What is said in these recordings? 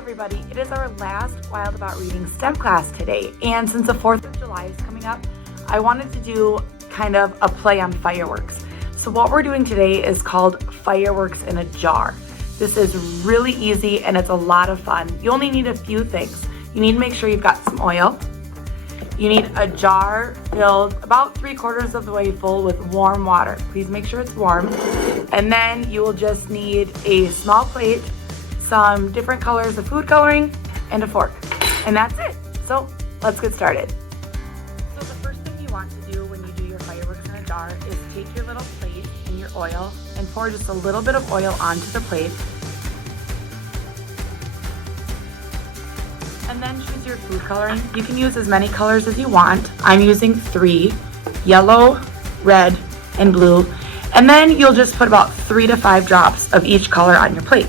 everybody, it is our last Wild About Reading STEM class today, and since the 4th of July is coming up, I wanted to do kind of a play on fireworks. So what we're doing today is called Fireworks in a Jar. This is really easy and it's a lot of fun. You only need a few things. You need to make sure you've got some oil. You need a jar filled about 3/4 of the way full with warm water. Please make sure it's warm. And then you will just need a small plate, some different colors of food coloring, and a fork. And that's it. So let's get started. So the first thing you want to do when you do your fireworks in a jar is take your little plate and your oil and pour just a little bit of oil onto the plate. And then choose your food coloring. You can use as many colors as you want. I'm using 3, yellow, red, and blue. And then you'll just put about 3 to 5 drops of each color on your plate.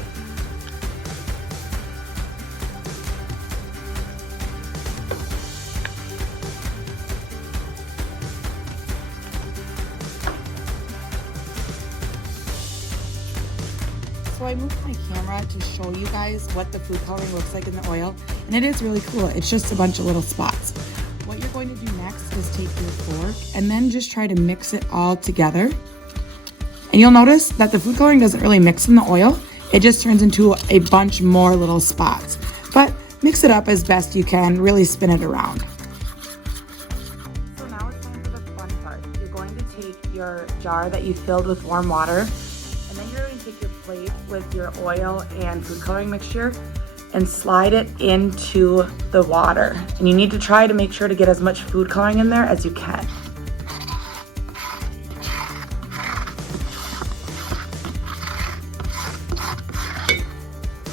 So I moved my camera to show you guys what the food coloring looks like in the oil, and it is really cool. It's just a bunch of little spots. What you're going to do next is take your fork and then just try to mix it all together. And you'll notice that the food coloring doesn't really mix in the oil. It just turns into a bunch more little spots. But mix it up as best you can, really spin it around. So now it's time for the fun part. You're going to take your jar that you filled with warm water, and then you're going to take your plate with your oil and food coloring mixture and slide it into the water. And you need to try to make sure to get as much food coloring in there as you can.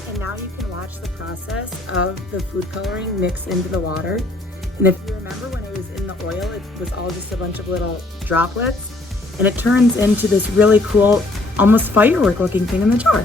And now you can watch the process of the food coloring mix into the water. And if you remember when it was in the oil, it was all just a bunch of little droplets. And it turns into this really cool, almost firework looking thing in the jar.